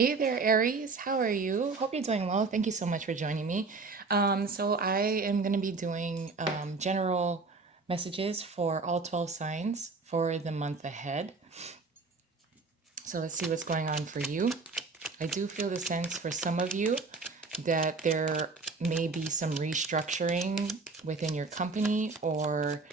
Hey there, Aries. How are you? Hope you're doing well. Thank you so much for joining me. So, I am going to be doing general messages for all 12 signs for the month ahead. So, let's see what's going on for you. I do feel the sense for some of you that there may be some restructuring within your company or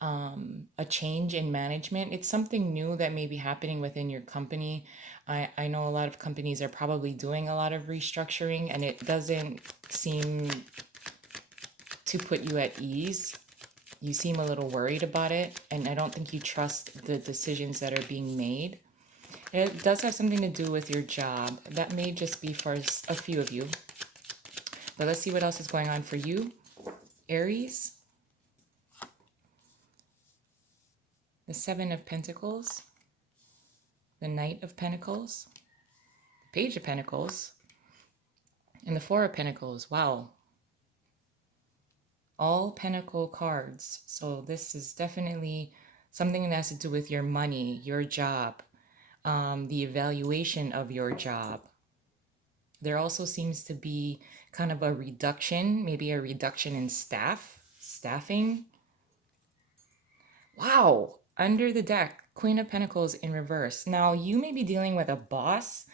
a change in management. It's something new that may be happening within your company. I know a lot of companies are probably doing a lot of restructuring, and it doesn't seem to put you at ease. You seem a little worried about it, and I don't think you trust the decisions that are being made. It does have something to do with your job. That may just be for a few of you. But let's see what else is going on for you, Aries. The Seven of Pentacles, the Knight of Pentacles, Page of Pentacles, and the Four of Pentacles. Wow. All Pentacle cards. So this is definitely something that has to do with your money, your job, the evaluation of your job. There also seems to be kind of a reduction, maybe a reduction in staffing. Wow. Under the deck, Queen of Pentacles in reverse. Now, you may be dealing with a boss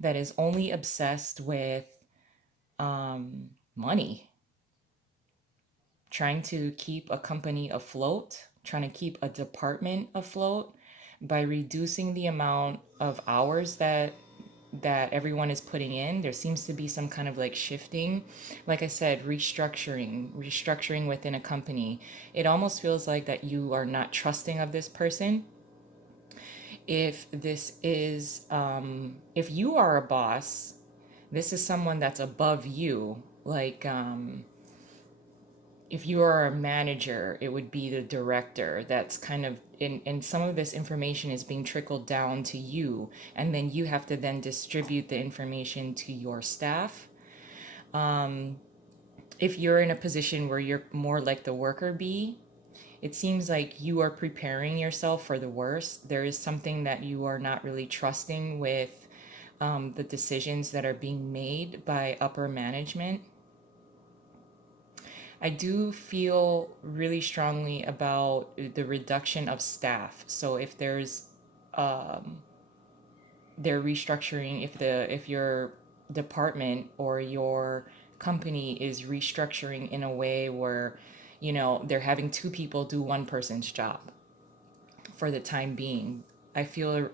that is only obsessed with money, trying to keep a company afloat, trying to keep a department afloat by reducing the amount of hours that everyone is putting in. There seems to be some kind of like shifting. Like I said, restructuring within a company. It almost feels like that you are not trusting of this person. If this is if you are a boss, this is someone that's above you. Like if you are a manager, it would be the director that's kind of and some of this information is being trickled down to you, and then you have to then distribute the information to your staff. If you're in a position where you're more like the worker bee, it seems like you are preparing yourself for the worst. There is something that you are not really trusting with the decisions that are being made by upper management. I do feel really strongly about the reduction of staff. So if they're restructuring, if your department or your company is restructuring in a way where, they're having two people do one person's job for the time being. I feel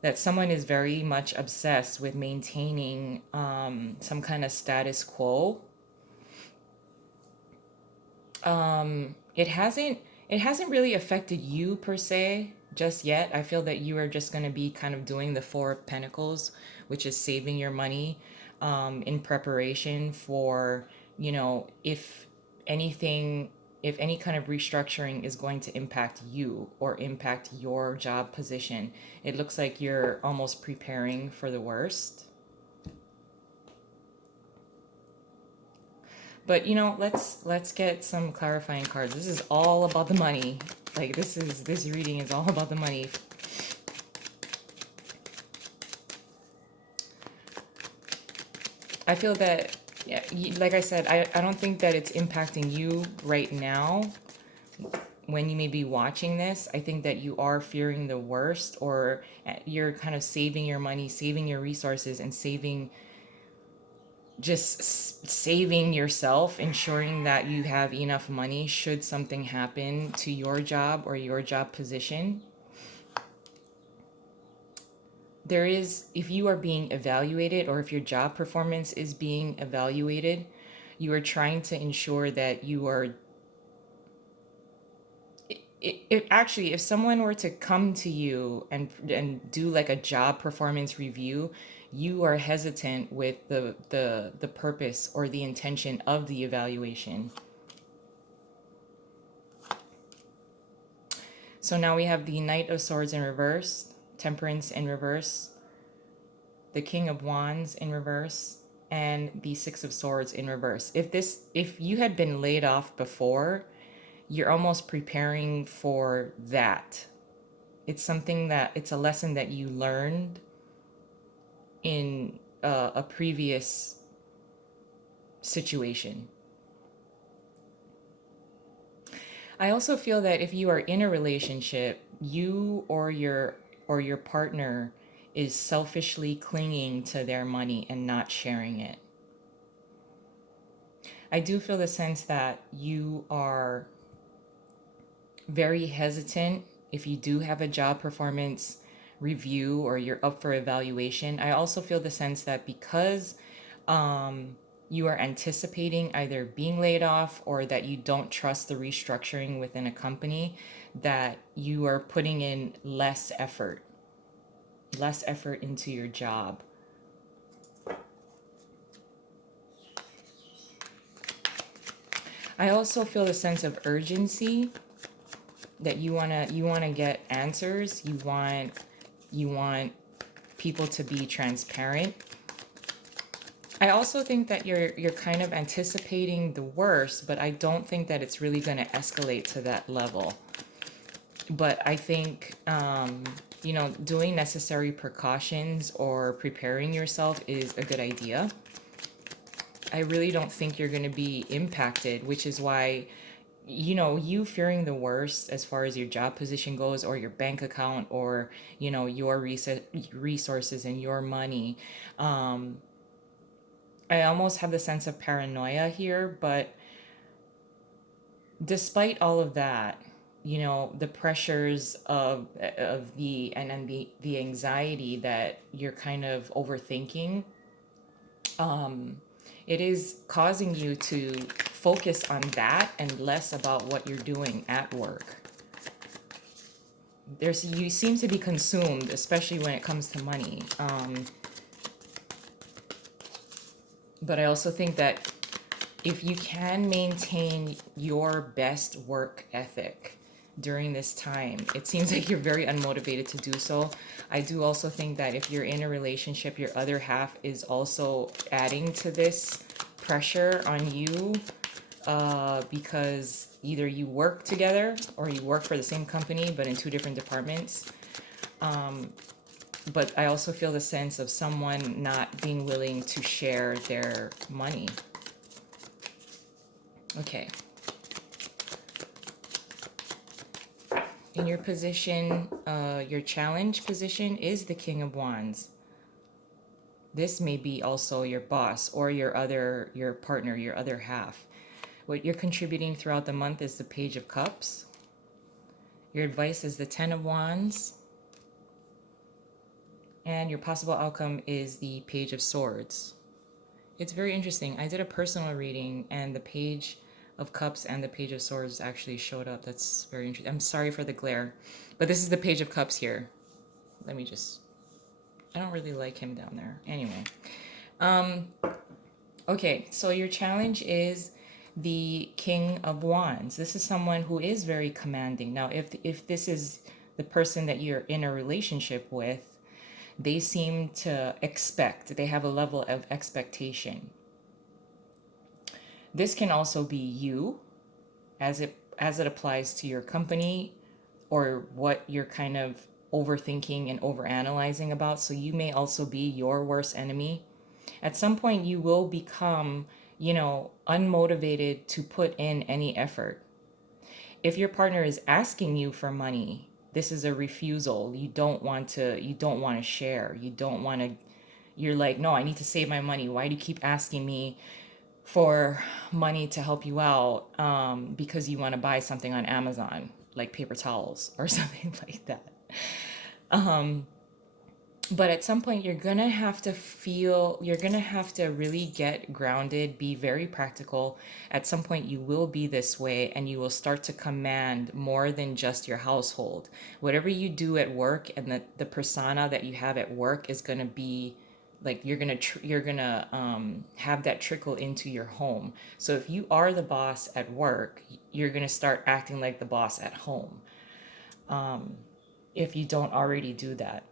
that someone is very much obsessed with maintaining some kind of status quo. It hasn't really affected you per se just yet. I feel that you are just going to be kind of doing the Four of Pentacles, which is saving your money in preparation for, if anything, if any kind of restructuring is going to impact you or impact your job position. It looks like you're almost preparing for the worst. But let's get some clarifying cards. This is all about the money. Like this reading is all about the money. I feel that, yeah, like I said, I don't think that it's impacting you right now when you may be watching this. I think that you are fearing the worst, or you're kind of saving your money, saving your resources, and saving yourself, ensuring that you have enough money should something happen to your job or your job position. There is, if you are being evaluated or if your job performance is being evaluated, you are trying to ensure that you are actually, if someone were to come to you and do like a job performance review, you are hesitant with the purpose or the intention of the evaluation. So now we have the Knight of Swords in reverse, Temperance in reverse, the King of Wands in reverse, and the Six of Swords in reverse. If you had been laid off before, you're almost preparing for that. It's a lesson that you learned in a previous situation. I also feel that if you are in a relationship, you or your partner is selfishly clinging to their money and not sharing it. I do feel the sense that you are very hesitant if you do have a job performance review or you're up for evaluation. I also feel the sense that because you are anticipating either being laid off or that you don't trust the restructuring within a company, that you are putting in less effort into your job. I also feel a sense of urgency that you wanna get answers. You want people to be transparent. I also think that you're kind of anticipating the worst, but I don't think that it's really going to escalate to that level. But I think doing necessary precautions or preparing yourself is a good idea. I really don't think you're going to be impacted, which is why you fearing the worst as far as your job position goes or your bank account or your resources and your money. I almost have the sense of paranoia here, but despite all of that, the pressures of the anxiety that you're kind of overthinking, it is causing you to focus on that and less about what you're doing at work. You seem to be consumed, especially when it comes to money. But I also think that if you can maintain your best work ethic during this time, it seems like you're very unmotivated to do so. I do also think that if you're in a relationship, your other half is also adding to this pressure on you because either you work together or you work for the same company but in two different departments. But I also feel the sense of someone not being willing to share their money. Okay. In your position, your challenge position is the King of Wands. This may be also your boss or your partner, your other half. What you're contributing throughout the month is the Page of Cups. Your advice is the Ten of Wands. And your possible outcome is the Page of Swords. It's very interesting. I did a personal reading and the Page of Cups and the Page of Swords actually showed up. That's very interesting. I'm sorry for the glare, but this is the Page of Cups here. I don't really like him down there. Anyway. Okay, so your challenge is the King of Wands. This is someone who is very commanding. Now, if this is the person that you're in a relationship with, they seem to expect, they have a level of expectation. This can also be you as it applies to your company or what you're kind of overthinking and overanalyzing about. So you may also be your worst enemy. At some point you will become, unmotivated to put in any effort. If your partner is asking you for money, this is a refusal. You don't want to share. You're like, no, I need to save my money. Why do you keep asking me for money to help you out? Because you want to buy something on Amazon, like paper towels or something like that. But at some point you're gonna have to really get grounded, be very practical. At some point you will be this way and you will start to command more than just your household. Whatever you do at work and the persona that you have at work is gonna be like you're gonna have that trickle into your home. So if you are the boss at work, you're gonna start acting like the boss at home, if you don't already do that.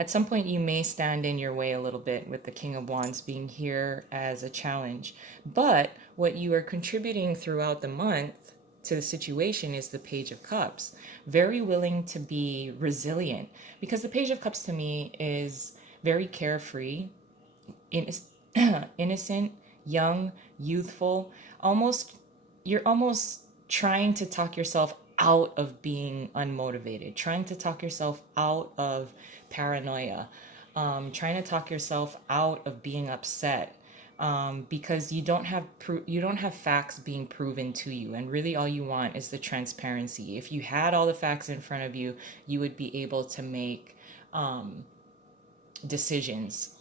At some point, you may stand in your way a little bit with the King of Wands being here as a challenge. But what you are contributing throughout the month to the situation is the Page of Cups. Very willing to be resilient, because the Page of Cups to me is very carefree, innocent, young, youthful. Almost, you're almost trying to talk yourself out of being unmotivated, trying to talk yourself out of paranoia, trying to talk yourself out of being upset, because you don't have facts being proven to you, and really all you want is the transparency. If you had all the facts in front of you, you would be able to make decisions,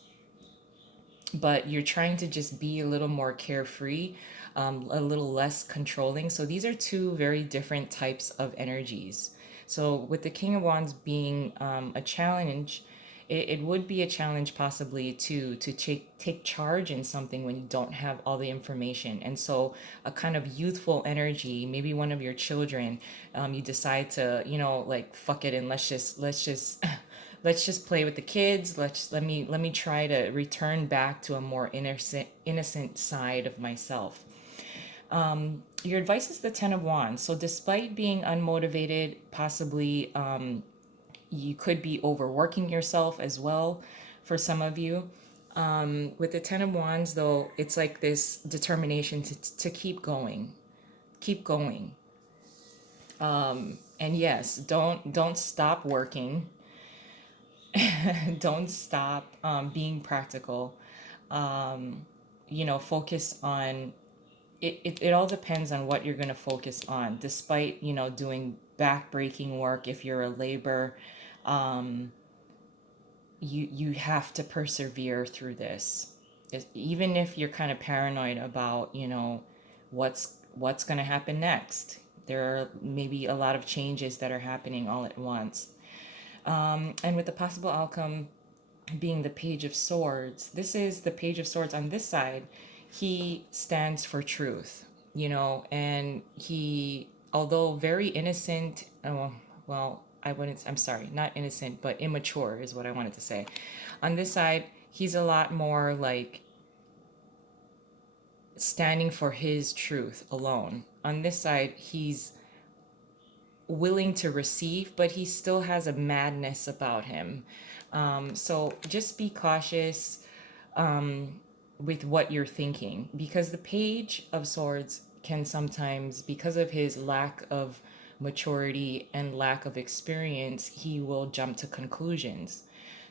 but you're trying to just be a little more carefree, a little less controlling. So these are two very different types of energies. So with the King of Wands being a challenge, it would be a challenge possibly to take charge in something when you don't have all the information. And so a kind of youthful energy, maybe one of your children, you decide to, like, fuck it, and let's just let's just play with the kids. Let me try to return back to a more innocent side of myself. Your advice is the Ten of Wands. So despite being unmotivated, possibly you could be overworking yourself as well for some of you. With the Ten of Wands, though, it's like this determination to keep going. And yes, don't stop working. Don't stop being practical. Focus on it, it all depends on what you're going to focus on. Despite doing back-breaking work, if you're a labor, you have to persevere through this. Even if you're kind of paranoid about what's going to happen next, there are maybe a lot of changes that are happening all at once. And with the possible outcome being the Page of Swords, this is the Page of Swords on this side. He stands for truth, and he, although very innocent, well, I'm sorry, not innocent, but immature is what I wanted to say. On this side, he's a lot more like standing for his truth alone. On this side, he's willing to receive, but he still has a madness about him. So just be cautious with what you're thinking, because the Page of Swords can sometimes, because of his lack of maturity and lack of experience, he will jump to conclusions.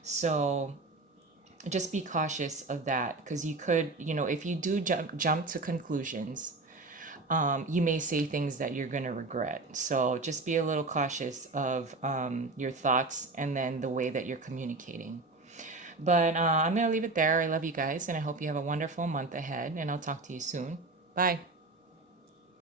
So just be cautious of that, because you could, if you do jump to conclusions, you may say things that you're going to regret. So just be a little cautious of your thoughts and then the way that you're communicating. But I'm going to leave it there. I love you guys, and I hope you have a wonderful month ahead, and I'll talk to you soon. Bye.